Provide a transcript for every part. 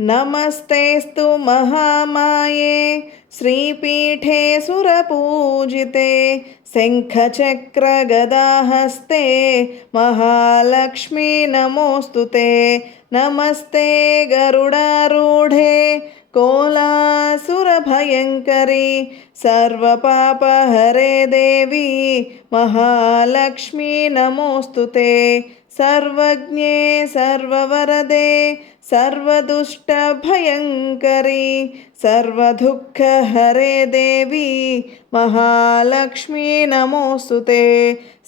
नमस्तेस्तु महामाये श्रीपीठे सुरपूजिते शङ्खचक्रगदाहस्ते महालक्ष्मी नमोऽस्तुते। नमस्ते गरुडारूढे कोलासुरभयङ्करी सर्वपापहरे देवी महालक्ष्मी नमोऽस्तुते। सर्वज्ञे सर्ववरदे सर्वदुष्टभयङ्करी सर्वदुःखहरे देवी महालक्ष्मी नमोऽस्तुते।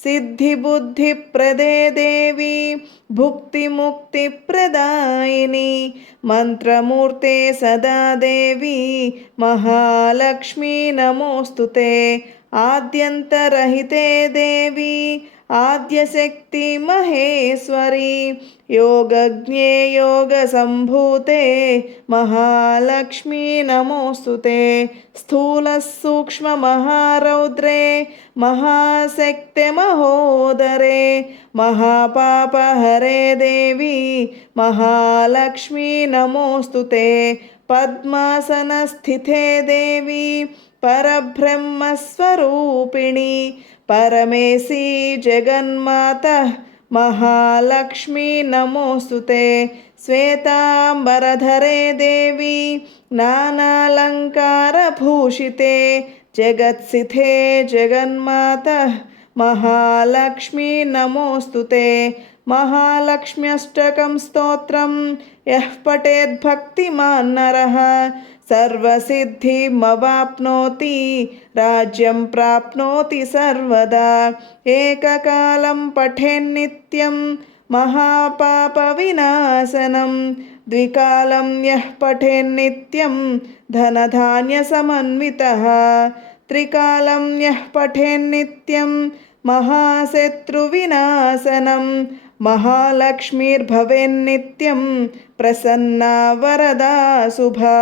सिद्धिबुद्धिप्रदे देवी भुक्तिमुक्तिप्रदायिनी मंत्रमूर्ते सदा देवी महालक्ष्मी नमोऽस्तुते। आद्यन्तरहिते देवी आद्यशक्ति महेश्वरी योगज्ञे योगसम्भूते महालक्ष्मी नमोऽस्तुते। स्थूलसूक्ष्ममहारौद्रे महाशक्ते महोदरे महापापहरे देवी महालक्ष्मी नमोऽस्तुते। पद्मासनस्थिते देवी परब्रह्मस्वरूपिणी परमेशी जगन्माता महालक्ष्मी नमोऽस्तुते। श्वेतांबरधरे देवी नानालङ्कारभूषिते जगत्स्थिते जगन्माता महालक्ष्मी नमोऽस्तुते। महालक्ष्म्यष्टकं स्तोत्रं यः पठेद्भक्तिमान् नरः सर्वसिद्धिमवाप्नोति राज्यं प्राप्नोति सर्वदा। एककालं पठेन्नित्यं महापापविनाशनं द्विकालं यः पठेन्नित्यं धनधान्यसमन्वितः त्रिकालं यः पठेन्नित्यं महाशत्रुविनाशनं महालक्ष्मीर्भवेन्नित्यं प्रसन्ना वरदा शुभा।